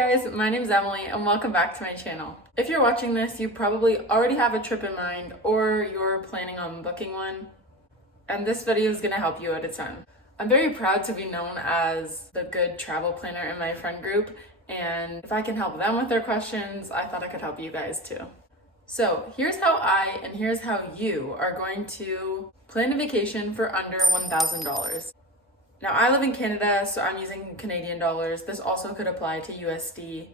guys, my name is Emily and welcome back to my channel. If you're watching this, you probably already have a trip in mind or you're planning on booking one, and this video is going to help you out a ton. I'm very proud to be known as the good travel planner in my friend group, and if I can help them with their questions, I thought I could help you guys too. So here's how I and here's how you are going to plan a vacation for under $1,000. Now, I live in Canada, so I'm using Canadian dollars. This also could apply to USD,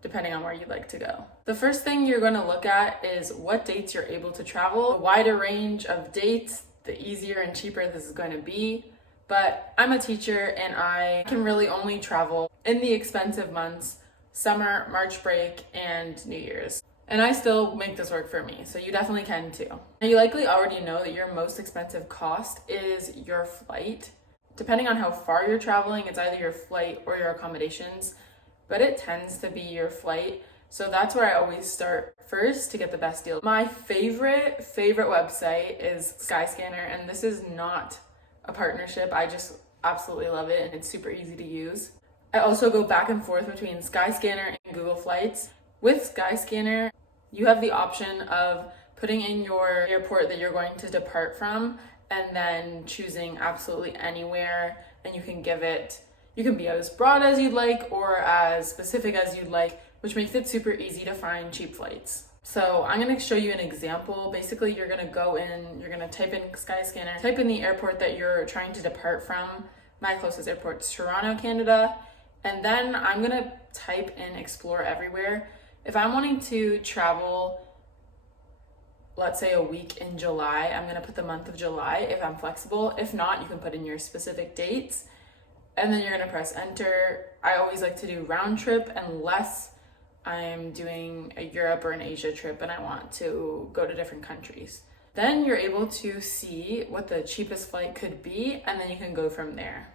depending on where you'd like to go. The first thing you're going to look at is what dates you're able to travel. The wider range of dates, the easier and cheaper this is going to be. But I'm a teacher and I can really only travel in the expensive months, summer, March break, and New Year's. And I still make this work for me, so you definitely can too. Now, you likely already know that your most expensive cost is your flight. Depending on how far you're traveling, it's either your flight or your accommodations, but it tends to be your flight. So that's where I always start first to get the best deal. My favorite website is Skyscanner, and this is not a partnership. I just absolutely love it, and it's super easy to use. I also go back and forth between Skyscanner and Google Flights. With Skyscanner, you have the option of putting in your airport that you're going to depart from, and then choosing absolutely anywhere, and you can be as broad as you'd like or as specific as you'd like, which makes it super easy to find cheap flights. So I'm gonna show you an example. Basically, you're gonna go in, you're gonna type in Skyscanner, type in the airport that you're trying to depart from. My closest airport is Toronto, Canada, and then I'm gonna type in Explore Everywhere. If I'm wanting to travel, let's say a week in July, I'm going to put the month of July if I'm flexible. If not, you can put in your specific dates, and then you're going to press enter. I always like to do round trip unless I'm doing a Europe or an Asia trip and I want to go to different countries. Then you're able to see what the cheapest flight could be, and then you can go from there.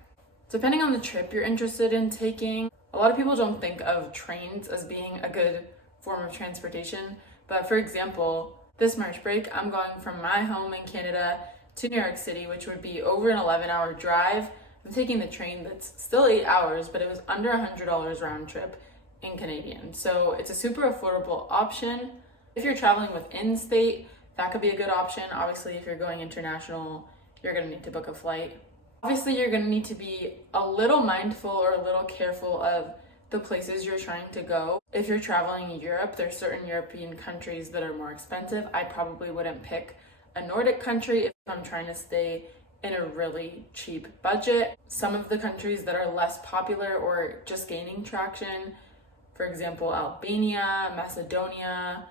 Depending on the trip you're interested in taking, a lot of people don't think of trains as being a good form of transportation, but for example, this March break, I'm going from my home in Canada to New York City, which would be over an 11-hour drive. I'm taking the train that's still 8 hours, but it was under $100 round trip in Canadian. So it's a super affordable option. If you're traveling within state, that could be a good option. Obviously, if you're going international, you're gonna need to book a flight. Obviously, you're gonna need to be a little mindful or a little careful of the places you're trying to go. If you're traveling in Europe, there's certain European countries that are more expensive. I probably wouldn't pick a Nordic country if I'm trying to stay in a really cheap budget. Some of the countries that are less popular or just gaining traction, for example, Albania, Macedonia,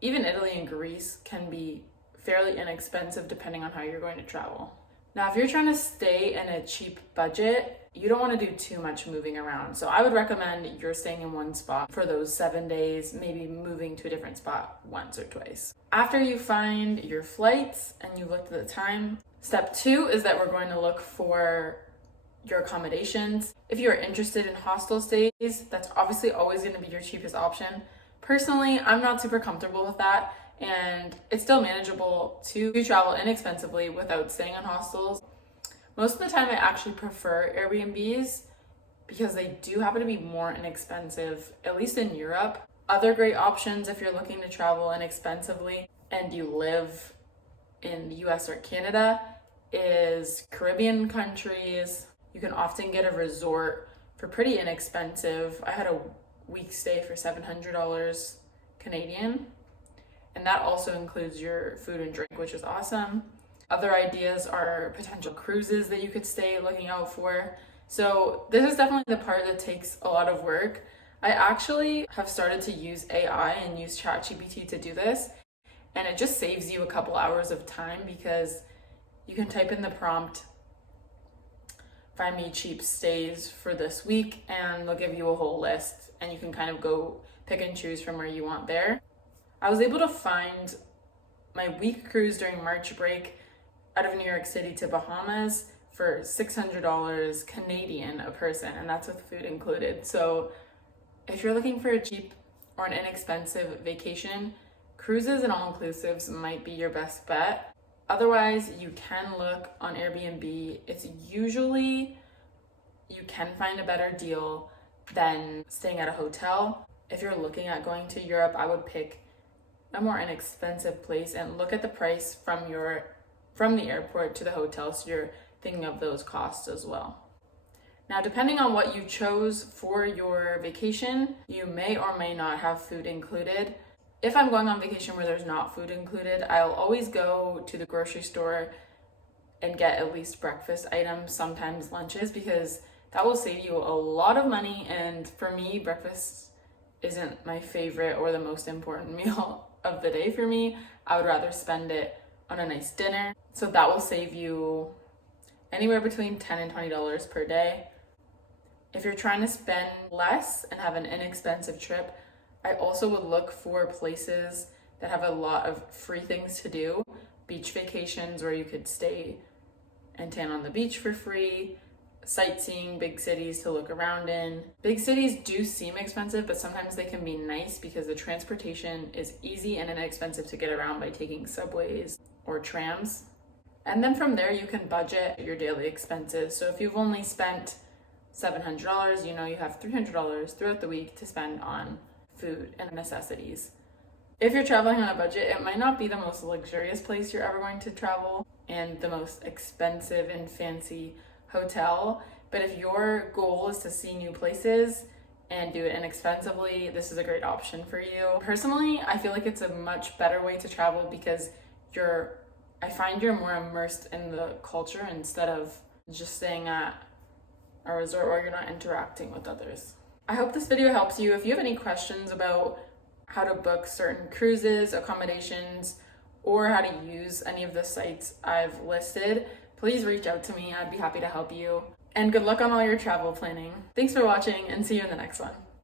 even Italy and Greece can be fairly inexpensive depending on how you're going to travel. Now, if you're trying to stay in a cheap budget, you don't want to do too much moving around. So I would recommend you're staying in one spot for those 7 days, maybe moving to a different spot once or twice. After you find your flights and you looked at the time, step 2 is that we're going to look for your accommodations. If you're interested in hostel stays, that's obviously always going to be your cheapest option. Personally, I'm not super comfortable with that, and it's still manageable to travel inexpensively without staying in hostels. Most of the time I actually prefer Airbnbs because they do happen to be more inexpensive, at least in Europe. Other great options if you're looking to travel inexpensively and you live in the US or Canada is Caribbean countries. You can often get a resort for pretty inexpensive. I had a week stay for $700 Canadian. And that also includes your food and drink, which is awesome. Other ideas are potential cruises that you could stay looking out for. So this is definitely the part that takes a lot of work. I actually have started to use AI and use ChatGPT to do this. And it just saves you a couple hours of time because you can type in the prompt, find me cheap stays for this week, and they'll give you a whole list. And you can kind of go pick and choose from where you want there. I was able to find my week cruise during March break out of New York City to Bahamas for $600 Canadian a person, and that's with food included. So if you're looking for a cheap or an inexpensive vacation, cruises and all-inclusives might be your best bet. Otherwise, you can look on Airbnb. It's usually, you can find a better deal, than staying at a hotel. If you're looking at going to Europe, I would pick a more inexpensive place and look at the price from the airport to the hotel, so you're thinking of those costs as well. Now, depending on what you chose for your vacation, you may or may not have food included. If I'm going on vacation where there's not food included, I'll always go to the grocery store and get at least breakfast items, sometimes lunches, because that will save you a lot of money. And for me, breakfast isn't my favorite or the most important meal of the day for me. I would rather spend it on a nice dinner. So that will save you anywhere between $10 and $20 per day. If you're trying to spend less and have an inexpensive trip, I also would look for places that have a lot of free things to do. Beach vacations where you could stay and tan on the beach for free, sightseeing, big cities to look around in. Big cities do seem expensive, but sometimes they can be nice because the transportation is easy and inexpensive to get around by taking subways or trams. And then from there, you can budget your daily expenses. So if you've only spent $700, you know you have $300 throughout the week to spend on food and necessities. If you're traveling on a budget, it might not be the most luxurious place you're ever going to travel and the most expensive and fancy hotel, but if your goal is to see new places and do it inexpensively, this is a great option for you. Personally, I feel like it's a much better way to travel because I find you're more immersed in the culture instead of just staying at a resort where you're not interacting with others. I hope this video helps you. If you have any questions about how to book certain cruises, accommodations, or how to use any of the sites I've listed, please reach out to me. I'd be happy to help you. And good luck on all your travel planning. Thanks for watching and see you in the next one.